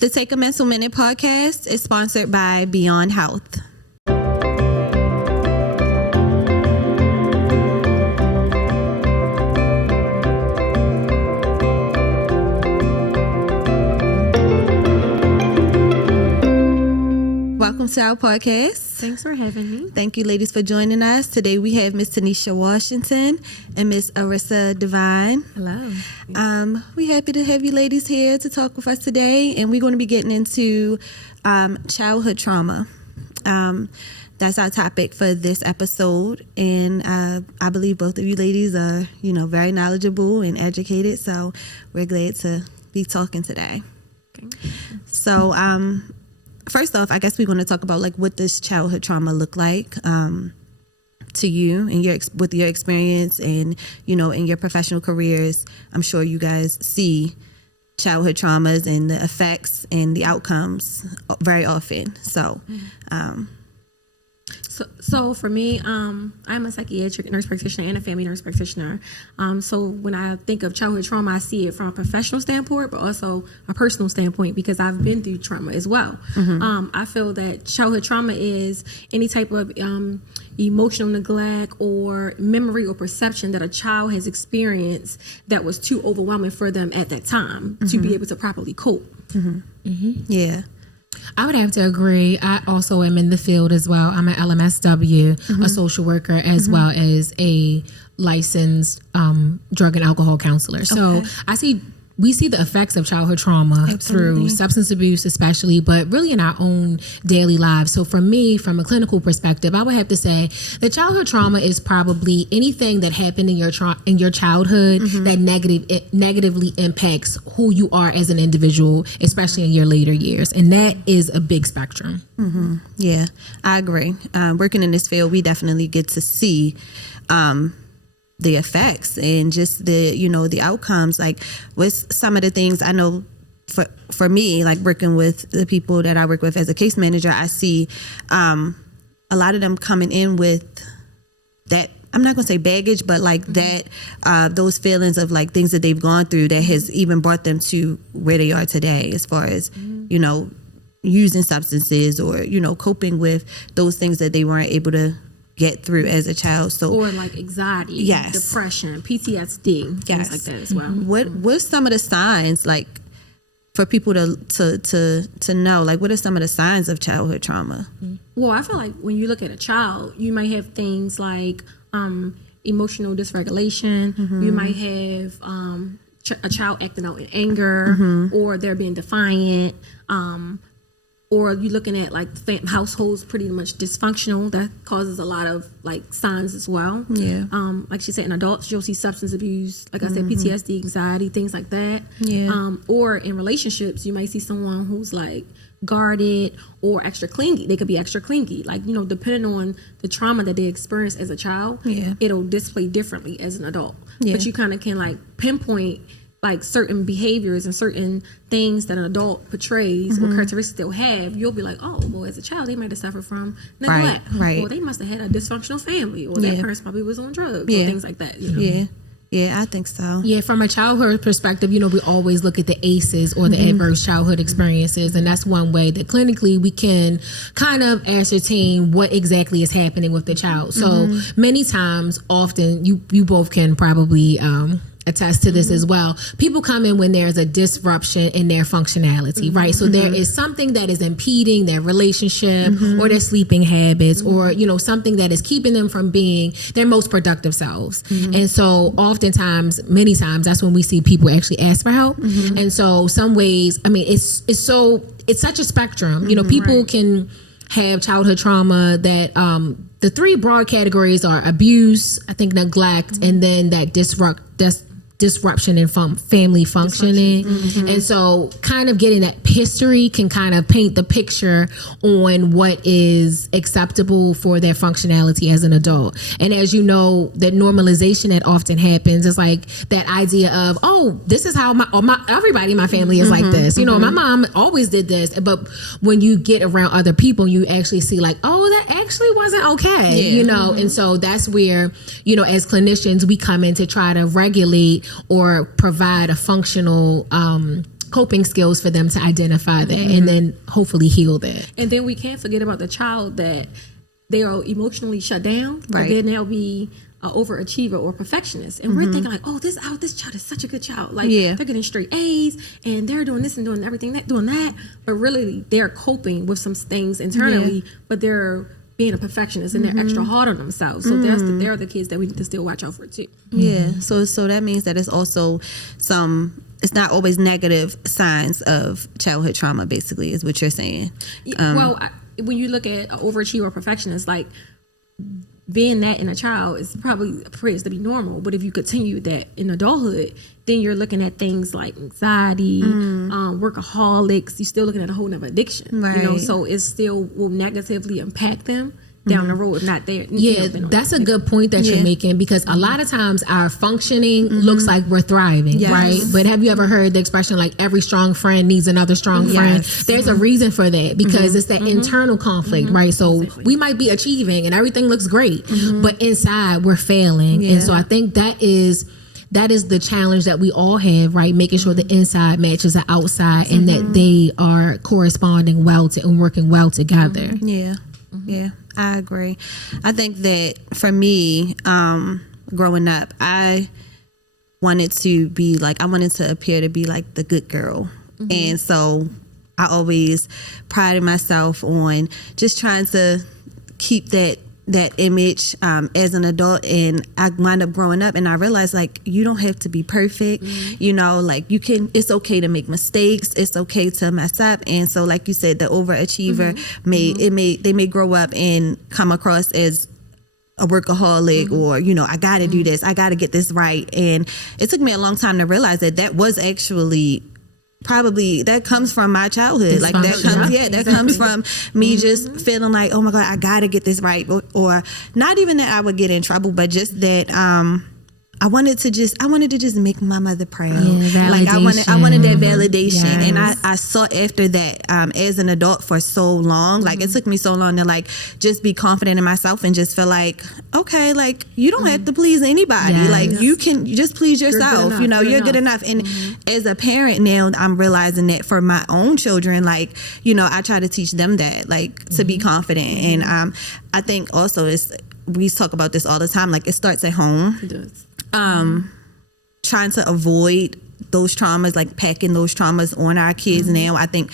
The Take a Mental Minute podcast is sponsored by Beyond Health. Welcome to our podcast. Thanks for having me. Thank you, ladies, for joining us. Today we have Miss Tenicia Washington and Miss Arissa Devine. Hello. We're happy to have you ladies here to talk with us today, and we're going to be getting into childhood trauma. That's our topic for this episode, and I believe both of you ladies are, very knowledgeable and educated, so we're glad to be talking today. Okay. So, first off, I guess we're going to talk about what does childhood trauma look like to you and with your experience and in your professional careers. I'm sure you guys see childhood traumas and the effects and the outcomes very often. So, So for me, I'm a psychiatric nurse practitioner and a family nurse practitioner. So when I think of childhood trauma, I see it from a professional standpoint, but also a personal standpoint because I've been through trauma as well. Mm-hmm. I feel that childhood trauma is any type of emotional neglect or memory or perception that a child has experienced that was too overwhelming for them at that time to be able to properly cope. Mm-hmm. Mm-hmm. Yeah. I would have to agree. I also am in the field as well. I'm an LMSW, a social worker, as well as a licensed drug and alcohol counselor. So we see the effects of childhood trauma through substance abuse especially, but really in our own daily lives. So for me, from a clinical perspective, I would have to say that childhood trauma is probably anything that happened in your childhood that negatively impacts who you are as an individual, especially in your later years. And that is a big spectrum. Mm-hmm. Yeah, I agree. Working in this field, we definitely get to see the effects and just the outcomes. Like with some of the things I know for me, like working with the people that I work with as a case manager, I see a lot of them coming in with that, I'm not going to say baggage, but that those feelings of things that they've gone through that has even brought them to where they are today as far as, using substances or, coping with those things that they weren't able to get through as a child. So or anxiety, depression, PTSD, things like that as well. What's some of the signs for people to know? What are some of the signs of childhood trauma? Well, I feel like when you look at a child, you might have things like emotional dysregulation. You might have a child acting out in anger, or they're being defiant. Or you're looking at households pretty much dysfunctional. That causes a lot of signs as well. Yeah. Like she said, in adults, you'll see substance abuse. Like I said, PTSD, anxiety, things like that. Yeah. Or in relationships, you might see someone who's guarded or extra clingy. They could be extra clingy. Depending on the trauma that they experienced as a child, it'll display differently as an adult. Yeah. But you kind of can pinpoint certain behaviors and certain things that an adult portrays or characteristics they'll have. You'll be as a child they might have suffered from neglect, or they must have had a dysfunctional family, or their parents probably was on drugs, or things like that. Yeah, I think so. Yeah, from a childhood perspective, we always look at the ACEs or the adverse childhood experiences, and that's one way that clinically we can kind of ascertain what exactly is happening with the child. So many times, often, you both can probably attest to this as well. People come in when there's a disruption in their functionality, right? So there is something that is impeding their relationship or their sleeping habits or, something that is keeping them from being their most productive selves. And so oftentimes, many times, that's when we see people actually ask for help. And so some ways, it's such a spectrum. People can have childhood trauma that the three broad categories are abuse, I think neglect, and then that disruption in family functioning. And so kind of getting that history can kind of paint the picture on what is acceptable for their functionality as an adult. And as you know, that normalization that often happens is that idea of, this is how everybody in my family is like this. My mom always did this. But when you get around other people, you actually see that actually wasn't okay, And so that's where, as clinicians, we come in to try to regulate or provide a functional coping skills for them to identify that and then hopefully heal that. And then we can't forget about the child that they are emotionally shut down, but Right. then they'll be an overachiever or perfectionist, and we're thinking like, oh, this child is such a good child, like Yeah. they're getting straight A's and they're doing this and doing everything doing that, but really they're coping with some things internally, but they're being a perfectionist and they're extra hard on themselves. So they're the kids that we need to still watch out for too. Yeah. So that means that it's also it's not always negative signs of childhood trauma, basically, is what you're saying. When you look at an overachiever or perfectionist, like being that in a child is probably appears to be normal, but if you continue that in adulthood, then you're looking at things like anxiety, workaholics. You're still looking at a whole nother addiction, you know. Right. So it still will negatively impact them down the road if not there. Yeah, that's a good point that you're making, because a lot of times our functioning looks like we're thriving, Yes. right? But have you ever heard the expression like every strong friend needs another strong friend? There's a reason for that, because it's that internal conflict, right? So we might be achieving and everything looks great, but inside we're failing. And so I think that is the challenge that we all have, right? Making sure the inside matches the outside and that they are corresponding well to and working well together. Yeah. Yeah, I agree. I think that for me, growing up, I wanted to appear to be like the good girl. And so I always prided myself on just trying to keep that image as an adult, and I wound up growing up and I realized like you don't have to be perfect, you know, like it's okay to make mistakes, it's okay to mess up. And so like you said, the overachiever they may grow up and come across as a workaholic or, you know, I gotta do this, I gotta get this right. And it took me a long time to realize that was actually probably that comes from my childhood. Like that comes from me just feeling like, oh my God, I gotta get this right, or not even that I would get in trouble, but just that I wanted to just make my mother proud. Like I wanted that validation, and I sought after that as an adult for so long. Like it took me so long to like just be confident in myself and just feel like, okay, like you don't have to please anybody. Like you can just please yourself. You know, you're good enough. And as a parent now, I'm realizing that for my own children, like, you know, I try to teach them that, like, to be confident. And I think also we talk about this all the time. Like it starts at home. It does. Trying to avoid those traumas, like packing those traumas on our kids now. I think,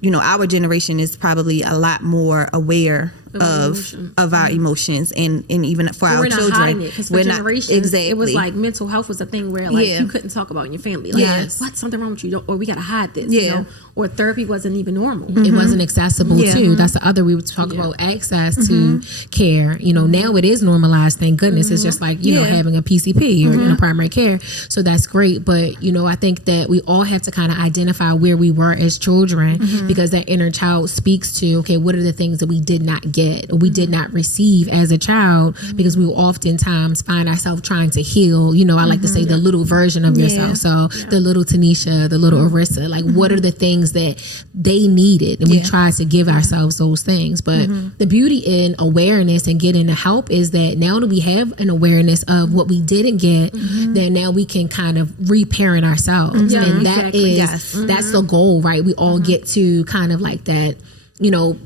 you know, our generation is probably a lot more aware of our emotions, and even for our children. We're not hiding it, because for generations, it was like mental health was a thing where like you couldn't talk about in your family. Like, what's something wrong with you? Or we got to hide this, you know? Or therapy wasn't even normal. It wasn't accessible too. That's the other, we would talk about access to care. You know, now it is normalized, thank goodness. It's just like, you know, having a PCP or, you know, primary care. So that's great. But, you know, I think that we all have to kind of identify where we were as children, because that inner child speaks to, okay, what are the things that we did not get or we did not receive as a child, because we will oftentimes find ourselves trying to heal, you know, I like to say the little version of yourself. So the little Tenicia, the little Arissa, like what are the things that they needed, and we try to give ourselves those things. But the beauty in awareness and getting the help is that now that we have an awareness of what we didn't get, then now we can kind of reparent ourselves. And that is that's the goal, right? We all get to kind of like that, you know,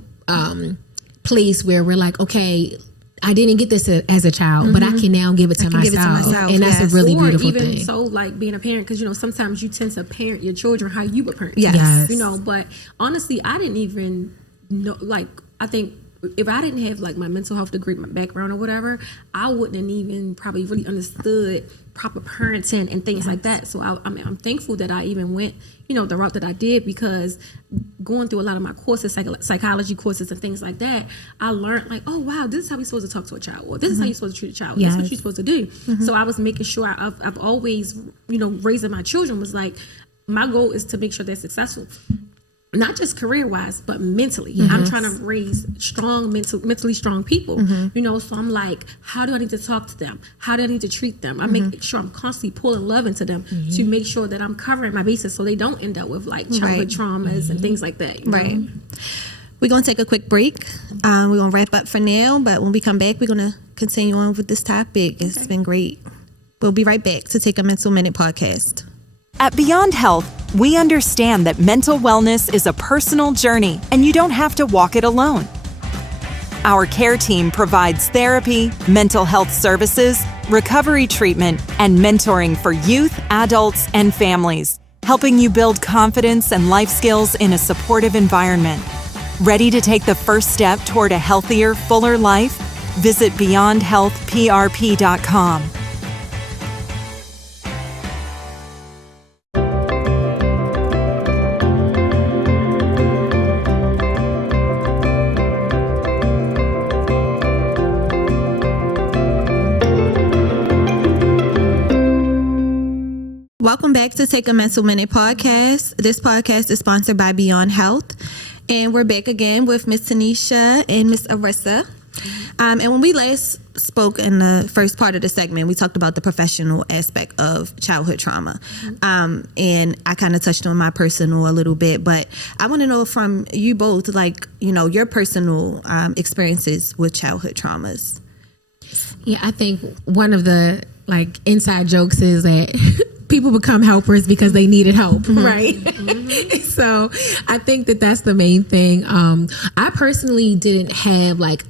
place where we're like, okay, I didn't get this as a child, but I can now give it to myself. And that's a really beautiful thing. So like being a parent, because, you know, sometimes you tend to parent your children how you were parented. Yes. You know, but honestly, I didn't even know, like, I think if I didn't have like my mental health degree, my background or whatever, I wouldn't have even probably really understood proper parenting and things like that. So I'm thankful that I even went, you know, the route that I did, because going through a lot of my courses, psychology courses and things like that, I learned like, oh wow, this is how we're supposed to talk to a child, or this is how you're supposed to treat a child. This is what you're supposed to do. So I was making sure I've always, you know, raising my children was like, my goal is to make sure they're successful. Not just career-wise, but mentally. I'm trying to raise strong, mentally strong people, you know, so I'm like, how do I need to talk to them? How do I need to treat them? I make sure I'm constantly pulling love into them to make sure that I'm covering my bases so they don't end up with like childhood traumas and things like that. You know? We're going to take a quick break. We're going to wrap up for now, but when we come back, we're going to continue on with this topic. It's been great. We'll be right back to Take a Mental Minute podcast. At Beyond Health, We understand that mental wellness is a personal journey and you don't have to walk it alone. Our care team provides therapy, mental health services, recovery treatment, and mentoring for youth, adults, and families, helping you build confidence and life skills in a supportive environment. Ready to take the first step toward a healthier, fuller life? Visit BeyondHealthPRP.com. Welcome back to Take a Mental Minute podcast. This podcast is sponsored by Beyond Health. And we're back again with Miss Tenicia and Miss Arissa. And when we last spoke in the first part of the segment, we talked about the professional aspect of childhood trauma. And I kind of touched on my personal a little bit, but I want to know from you both, like, you know, your personal experiences with childhood traumas. Yeah, I think one of the like inside jokes is that people become helpers because they needed help, right? So I think that that's the main thing. I personally didn't have like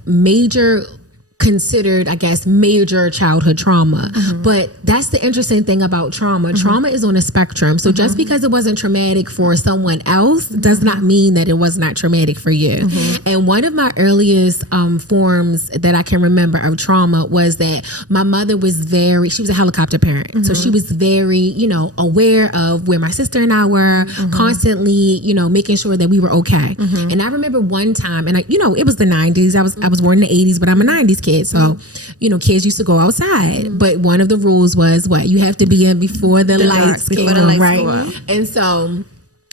considered, I guess, major childhood trauma. But that's the interesting thing about trauma. Trauma is on a spectrum. So just because it wasn't traumatic for someone else does not mean that it was not traumatic for you. And one of my earliest forms that I can remember of trauma was that my mother was she was a helicopter parent. So she was very, you know, aware of where my sister and I were, constantly, you know, making sure that we were okay. And I remember one time, and you know, it was the 90s. I was born in the 80s, but I'm a 90s kid. So, you know, kids used to go outside, but one of the rules was you have to be in before the lights came on, right? And so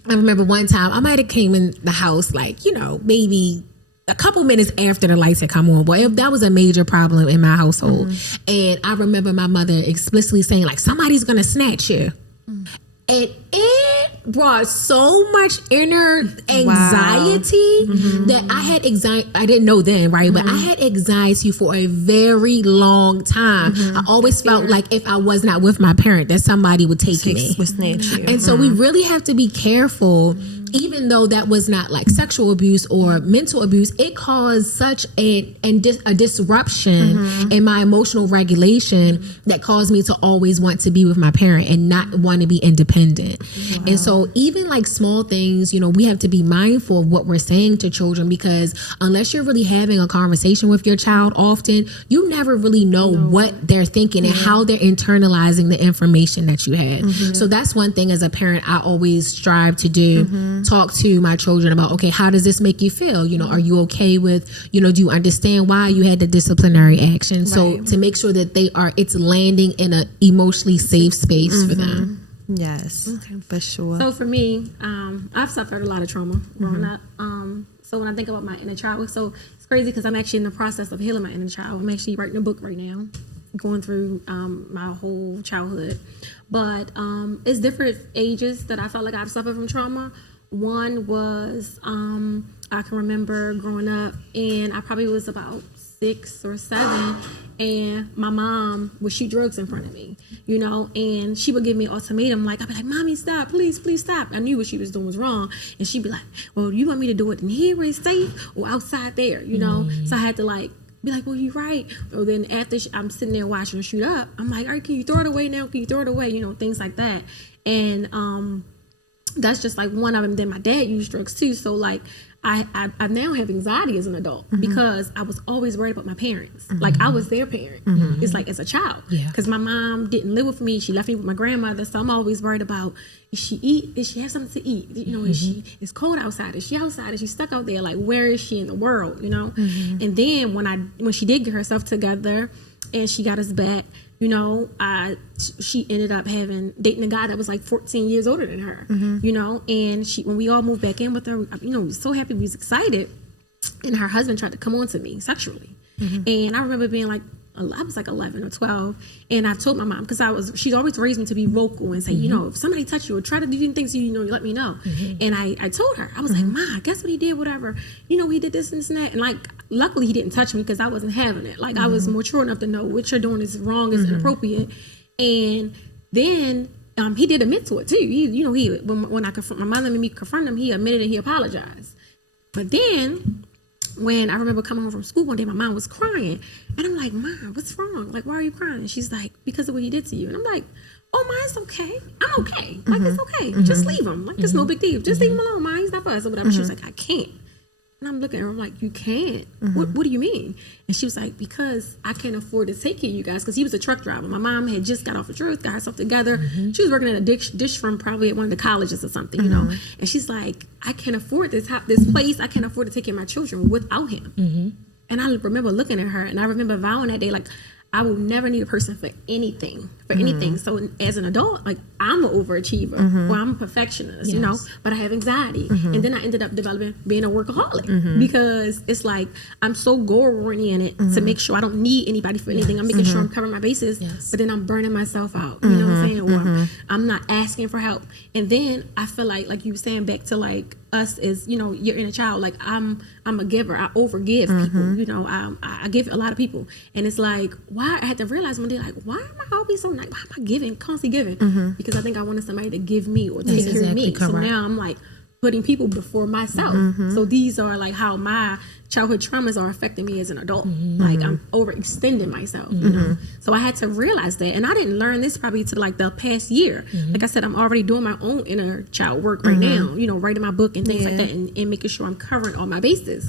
I remember one time I might have came in the house like, you know, maybe a couple minutes after the lights had come on. Well, that was a major problem in my household. And I remember my mother explicitly saying like, somebody's going to snatch you. And it brought so much inner anxiety that I had anxiety. I didn't know then, right? But I had anxiety for a very long time. I always felt like if I was not with my parent, that somebody would take me. Would snatch you. And so we really have to be careful. Even though that was not like sexual abuse or mental abuse, it caused such a disruption in my emotional regulation that caused me to always want to be with my parent and not want to be independent. And so even like small things, you know, we have to be mindful of what we're saying to children, because unless you're really having a conversation with your child often, you never really know what they're thinking and how they're internalizing the information that you had. So that's one thing as a parent I always strive to do. Talk to my children about, okay, how does this make you feel? You know, are you okay with, you know, do you understand why you had the disciplinary action? So to make sure that it's landing in an emotionally safe space for them. Yes, for sure. So for me, I've suffered a lot of trauma growing up. So when I think about my inner child, so it's crazy because I'm actually in the process of healing my inner child. I'm actually writing a book right now, going through my whole childhood. But it's different ages that I felt like I've suffered from trauma. One was, I can remember growing up, and I probably was about 6 or 7, and my mom would shoot drugs in front of me, you know, and she would give me an ultimatum, like, I'd be like, Mommy, stop, please stop. I knew what she was doing was wrong, and she'd be like, well, you want me to do it in here where it's safe or outside there, you know? So I had to like, be like, well, you're right. Or then after I'm sitting there watching her shoot up, I'm like, all right, can you throw it away now? Can you throw it away? You know, things like that. And, that's just like one of them. Then my dad used drugs too. So like I now have anxiety as an adult because I was always worried about my parents. Like I was their parent. It's like as a child. Because my mom didn't live with me. She left me with my grandmother. So I'm always worried about, is she have something to eat? You know, it's cold outside. Is she outside? Is she stuck out there? Like where is she in the world? You know? And then when she did get herself together and she got us back, you know, she ended up dating a guy that was like 14 years older than her, you know, and when we all moved back in with her, you know, we were so happy, we was excited, and her husband tried to come on to me sexually. And I remember being like, I was like 11 or 12, and I told my mom, because she's always raised me to be vocal and say, you know, if somebody touch you or try to do things, you know, you let me know. And I told her, I was like, Ma, guess what he did, whatever, you know, he did this and that, and like, luckily he didn't touch me because I wasn't having it. Like I was mature enough to know what you're doing is wrong, is inappropriate. And then he did admit to it too. When my mother made me confront him, he admitted and he apologized. But then when I remember coming home from school one day, my mom was crying, and I'm like, Mom, what's wrong? Like, why are you crying? And she's like, because of what he did to you. And I'm like, oh, Ma, it's okay. I'm okay. Like, it's okay. Just leave him. Like, it's no big deal. Just leave him alone, Ma. He's not for us or whatever. She was like, I can't. And I'm looking at her, I'm like, you can't? What do you mean? And she was like, because I can't afford to take care of you guys, because he was a truck driver. My mom had just got off the truck, got herself together. She was working at a dish firm, probably at one of the colleges or something, you know. And she's like, I can't afford this place. I can't afford to take care of my children without him. And I remember looking at her, and I remember vowing that day, like, I will never need a person for anything. So as an adult, like, I'm an overachiever, or I'm a perfectionist, you know, but I have anxiety. And then I ended up developing being a workaholic, because it's like, I'm so goal-oriented to make sure I don't need anybody for anything. I'm making sure I'm covering my bases, but then I'm burning myself out, you know what I'm saying? Or I'm not asking for help. And then I feel like you were saying, back to like us as, you know, your inner child, like I'm a giver. I overgive people, you know, I give a lot of people. And it's like, why? I had to realize one day, like, why am I always so nice? Why am I giving, constantly giving? Because I think I wanted somebody to give me or take care of me. So now I'm like putting people before myself. So these are like how my childhood traumas are affecting me as an adult. Like, I'm overextending myself, you know? So I had to realize that. And I didn't learn this probably to like the past year. Like I said, I'm already doing my own inner child work right now, you know, writing my book and things like that, and making sure I'm covering all my bases.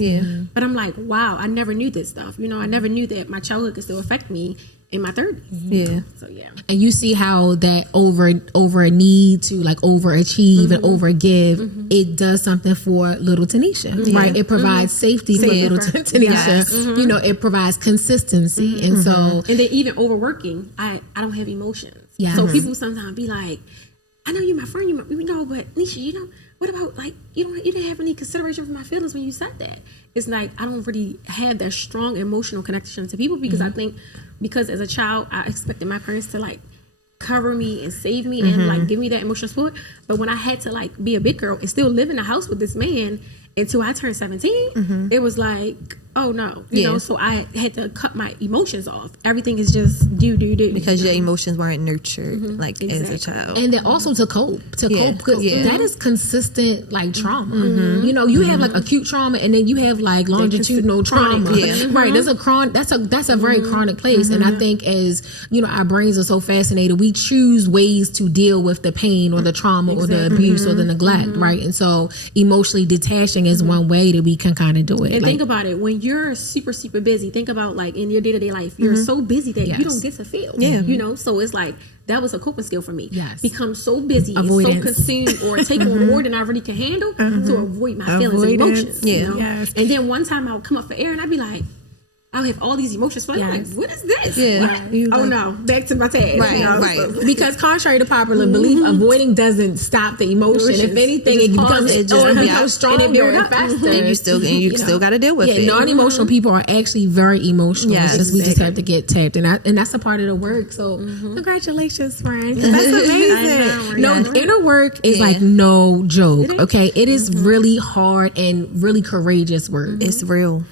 But I'm like, wow, I never knew this stuff. You know, I never knew that my childhood could still affect me in my 30s. So and you see how that over a need to like overachieve and overgive, it does something for little Tenicia, right? It provides safety for little Tenicia. You know, it provides consistency. And so, and then even overworking, I don't have emotions. So people sometimes be like, I know you're my friend, you know, but Nisha, you know, what about like, you didn't have any consideration for my feelings when you said that. It's like, I don't really have that strong emotional connection to people, because I think, because as a child, I expected my parents to like cover me and save me and like give me that emotional support. But when I had to like be a big girl and still live in the house with this man until I turned 17, it was like, oh no, you know, so I had to cut my emotions off. Everything is just do. Because your emotions weren't nurtured like as a child. And then also to cope, because that is consistent like trauma. You know, you have like acute trauma, and then you have like longitudinal trauma. Right. That's a very chronic place. And I think, as you know, our brains are so fascinated, we choose ways to deal with the pain or the trauma or the abuse or the neglect, right? And so emotionally detaching is one way that we can kind of do it. And think about it, when you're super, super busy, think about like in your day-to-day life, you're so busy that you don't get to feel, you know? So it's like, that was a coping skill for me. Become so busy and so consumed or take on more than I really can handle to avoid my feelings and emotions. You know? And then one time I would come up for air and I'd be like, I would have all these emotions flowing. I'm like, what is this? Oh no, back to my task. Right. Because contrary to popular belief, avoiding doesn't stop the emotion. If anything, it becomes stronger and faster. And you still got to deal with it. Non-emotional people are actually very emotional. We just have to get tapped, and that's a part of the work. So congratulations, friend. That's amazing. Inner work is like no joke. Okay, it is really hard and really courageous work. It's real.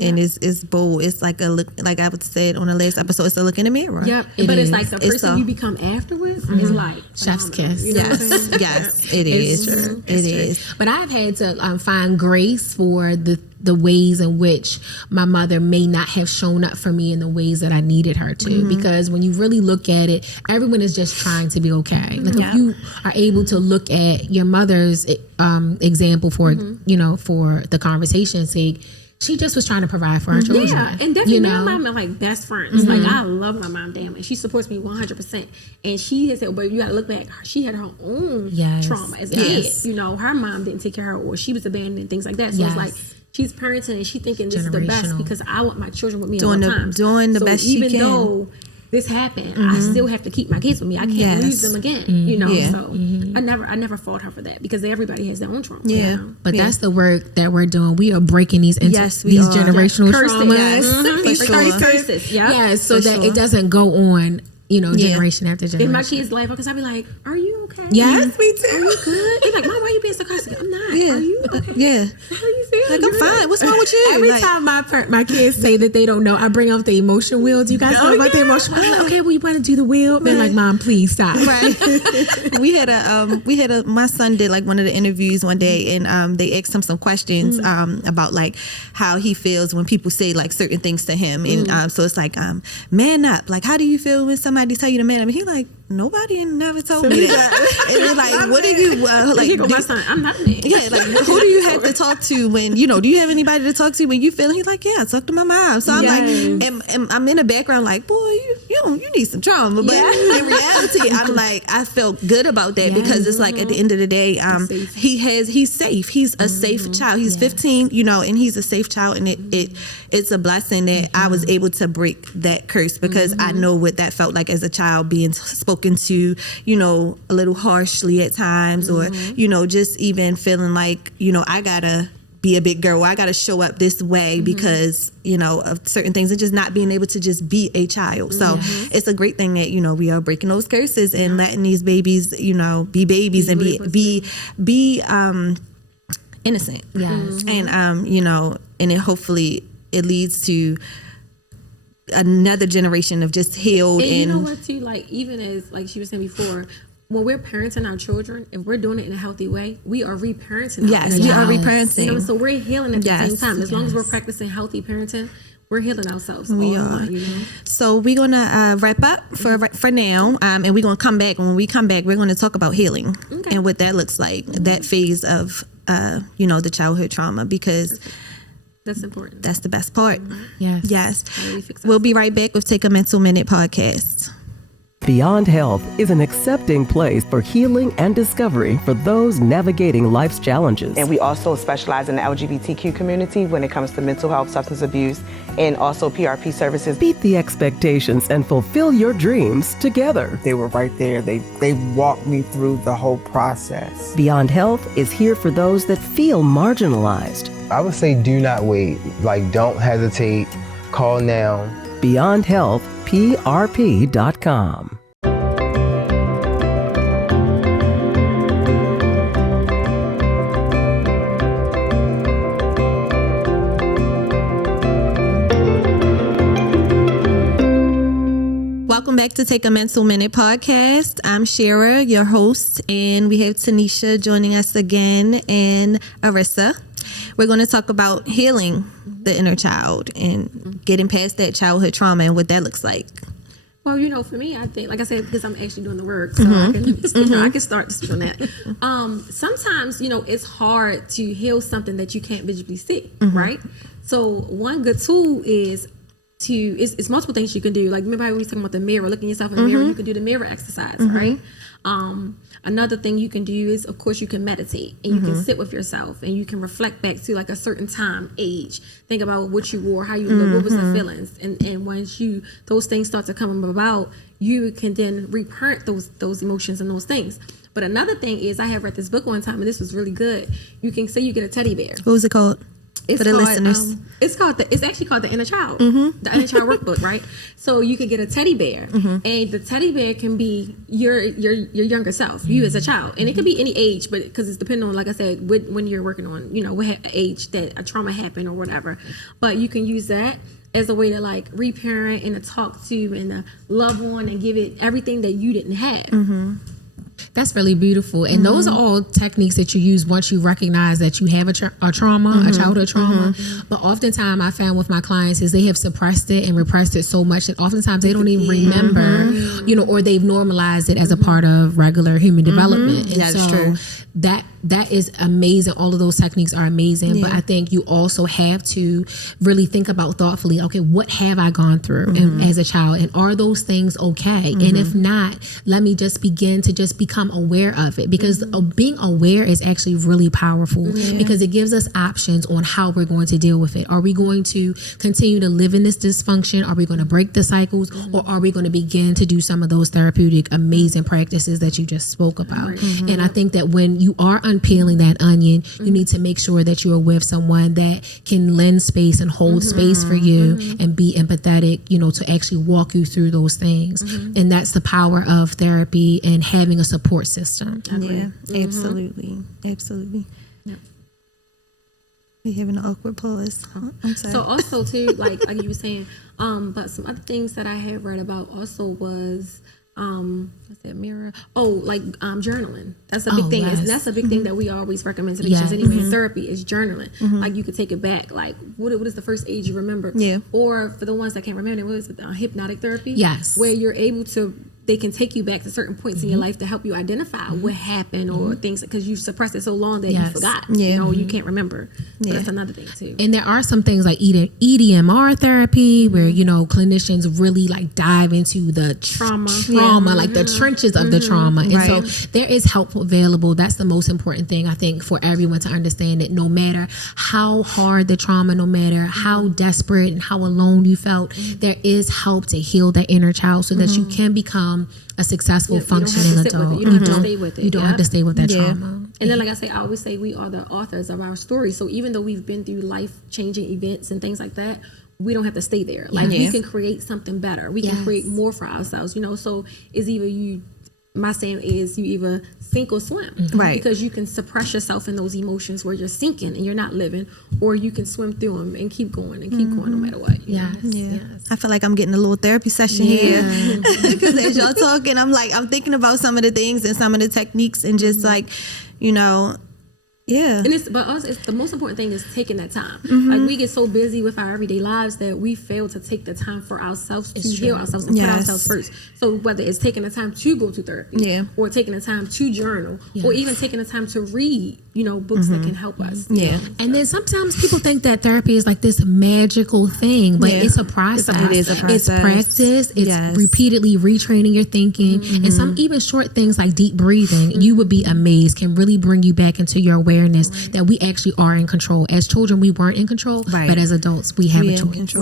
And it's bold. It's like a look, like I would say it on the last episode, it's a look in the mirror. But it's like the person you become afterwards is like chef's kiss. Yes, it is. It is. But I've had to find grace for the ways in which my mother may not have shown up for me in the ways that I needed her to. Because when you really look at it, everyone is just trying to be okay. Like if you are able to look at your mother's example for you know, for the conversation's sake, she just was trying to provide for her children. Yeah, and definitely me and my mom are like best friends. Like I love my mom damn it. She supports me 100%. And she has said, but you gotta look back, she had her own trauma as a kid. You know, her mom didn't take care of her, or she was abandoned and things like that. So it's like she's parenting and she's thinking this is the best because I want my children with me at all times. Doing the best she can. Even though this happened, I still have to keep my kids with me. I can't lose them again. You know, so I never fought her for that because everybody has their own trauma. You know? But that's the work that we're doing. We are breaking these generational traumas. These curses. So that it doesn't go on, you know, generation after generation. In my kids' life, because I'd be like, "Are you okay? Yes, me too. Are you good?" They're like, "Mom, why are you being sarcastic?" I'm not. Are you okay? Yeah. How you feel? you? Like, I'm fine. What's wrong with you? Every Like, time my kids say that they don't know, I bring up the emotion wheel. Do you guys know about the emotion wheel? Like, okay, well, you want to do the wheel? They're like, Mom, please stop. right. we had my son did like one of the interviews one day, and they asked him some questions about like how he feels when people say like certain things to him, and so it's like man up. Like, how do you feel when somebody tell you to man up? And he like, nobody never told me that. And they're like, what do you like? Here go my son. I'm not me. Yeah, like, who do you have to talk to when, you know, do you have anybody to talk to when you feel? He's like, yeah, I talk to my mom. So I'm like, and I'm in the background like, boy, you need some trauma. But in reality, I'm like, I felt good about that because it's like at the end of the day, he's safe. He's a safe child. He's 15, you know, and he's a safe child. And it's a blessing that I was able to break that curse because I know what that felt like as a child, being spoken to, you know, a little harshly at times, or, you know, just even feeling like, you know, I gotta be a big girl. I gotta show up this way because, you know, of certain things, and just not being able to just be a child. So it's a great thing that, you know, we are breaking those curses and letting these babies, you know, be babies and be innocent. Yes. And you know, and hopefully it leads to another generation of just healed. And you know what too, like even as like she was saying before, when we're parenting our children, if we're doing it in a healthy way, we are reparenting. Yes, we are reparenting. You know, so we're healing at the same time. As long as we're practicing healthy parenting, we're healing ourselves. We are. You know? So we're gonna wrap up for now, and we're gonna come back. When we come back, we're gonna talk about healing and what that looks like, that phase of you know, the childhood trauma, because that's important. That's the best part. Yes. We'll be right back with Take a Mental Minute podcast. Beyond Health is an accepting place for healing and discovery for those navigating life's challenges. And we also specialize in the LGBTQ community when it comes to mental health, substance abuse, and also PRP services. Beat the expectations and fulfill your dreams together. They were right there. They walked me through the whole process. Beyond Health is here for those that feel marginalized. I would say do not wait. Like, don't hesitate. Call now. Beyond Health, PRP.com. Welcome back to Take a Mental Minute podcast. I'm Lashera, your host, and we have Tenicia joining us again, and Arissa. We're going to talk about healing the inner child and getting past that childhood trauma and what that looks like. Well, you know, for me, I think, like I said, because I'm actually doing the work, so I can, you know, I can start to speak on that. Sometimes, you know, it's hard to heal something that you can't visually see, right? So one good tool is it's multiple things you can do. Like, remember how we were talking about the mirror, looking yourself in the mirror, you can do the mirror exercise, right? Another thing you can do is, of course, you can meditate and you can sit with yourself and you can reflect back to like a certain time, age. Think about what you wore, how you look, what was the feelings. And once those things start to come about, you can then reparent those emotions and those things. But another thing is, I have read this book one time and this was really good. You can say you get a teddy bear. What was it called? It's for the called, listeners. It's actually called the Inner Child, the Inner Child Workbook, right? So you can get a teddy bear, and the teddy bear can be your younger self, you as a child, and it could be any age, but because it's depending on, like I said, when you're working on, you know, what age that a trauma happened or whatever. But you can use that as a way to like reparent and to talk to and to love on and give it everything that you didn't have. That's really beautiful. And those are all techniques that you use once you recognize that you have a trauma, a childhood trauma. But oftentimes I found with my clients is they have suppressed it and repressed it so much that oftentimes they don't even remember, you know, or they've normalized it as a part of regular human development. And That's true. That is amazing. All of those techniques are amazing. But I think you also have to really think about thoughtfully, okay, what have I gone through as a child? And are those things okay? And if not, let me just begin to just become aware of it, because being aware is actually really powerful because it gives us options on how we're going to deal with it. Are we going to continue to live in this dysfunction? Are we going to break the cycles? Or are we going to begin to do some of those therapeutic, amazing practices that you just spoke about? And I think that when you are unpeeling that onion, you need to make sure that you are with someone that can lend space and hold space for you and be empathetic, you know, to actually walk you through those things. And that's the power of therapy and having a support system. Yeah, absolutely. We having an awkward pause. I'm sorry. So also too, like you were saying, but some other things that I had read about also was what's that mirror? Oh, like journaling. That's a big thing. Yes. That's a big thing that we always recommend to patients anyway. In therapy is journaling. Like you could take it back. Like what is the first age you remember? Yeah. Or for the ones that can't remember, what is it? Hypnotic therapy. Yes. Where you're able to. They can take you back to certain points in your life to help you identify what happened or things because you've suppressed it so long that you forgot. Yeah. You know, you can't remember. But that's another thing too. And there are some things like EDMR therapy where, you know, clinicians really like dive into the trauma, like the trenches of the trauma. And so there is help available. That's the most important thing, I think, for everyone to understand that no matter how hard the trauma, no matter how desperate and how alone you felt, there is help to heal that inner child so that you can become a successful, functioning adult. You don't have to stay with it. You don't have to stay with that trauma. And then, like I say, I always say we are the authors of our story. So even though we've been through life-changing events and things like that, we don't have to stay there. Like we can create something better. We can create more for ourselves. You know, so it's either you. My saying is you either sink or swim, right? Because you can suppress yourself in those emotions where you're sinking and you're not living, or you can swim through them and keep going and keep going no matter what. Yes. I feel like I'm getting a little therapy session here because as y'all talking, I'm thinking about some of the things and some of the techniques and just like, you know. Yeah. And it's the most important thing is taking that time. Like we get so busy with our everyday lives that we fail to take the time for ourselves to heal ourselves and put ourselves first. So whether it's taking the time to go to therapy or taking the time to journal or even taking the time to read, you know, books that can help us. Yeah. And then sometimes people think that therapy is like this magical thing, but it's a process. It is a process. It's practice. It's repeatedly retraining your thinking. And some even short things like deep breathing, you would be amazed, can really bring you back into your awareness that we actually are in control. As children, we weren't in control, but as adults, we have a choice.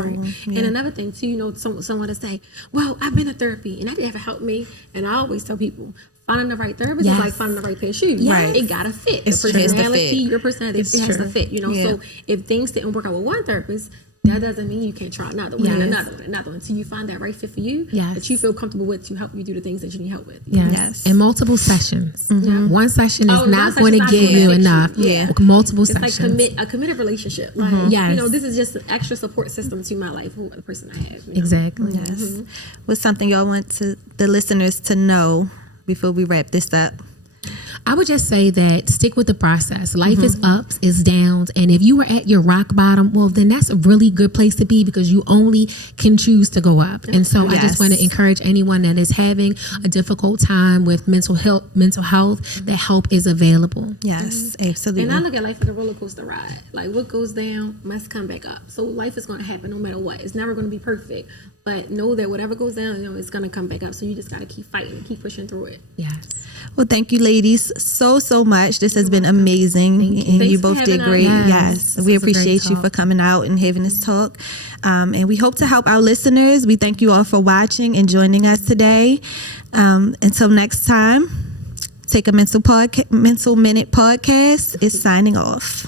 And another thing too, you know, someone to say, well, I've been to therapy and that didn't help me. And I always tell people, finding the right therapist is like finding the right pair of shoes. Right. It gotta fit. It's the personality, your personality, it has to fit, you know. Yeah. So if things didn't work out with one therapist, that doesn't mean you can't try another one and another one, until you find that right fit for you, that you feel comfortable with to help you do the things that you need help with. Yes. And multiple sessions. One session is not going to give you enough. Multiple sessions. Like a committed relationship. Like, you know, this is just an extra support system to my life, who the person I have. You know? Exactly. Yes. What's something y'all want the listeners to know before we wrap this up? I would just say that stick with the process. Life is ups, is downs. And if you were at your rock bottom, well, then that's a really good place to be because you only can choose to go up. And so I just want to encourage anyone that is having a difficult time with mental health, that help is available. Yes, absolutely. And I look at life like a roller coaster ride. Like what goes down must come back up. So life is going to happen no matter what. It's never going to be perfect. But know that whatever goes down, you know, it's going to come back up. So you just got to keep fighting and keep pushing through it. Yes. Well, thank you, ladies, so much. This has been amazing. And you both did great. Yes. We appreciate you for coming out and having this talk. And we hope to help our listeners. We thank you all for watching and joining us today. Until next time, Take a Mental Minute podcast is signing off.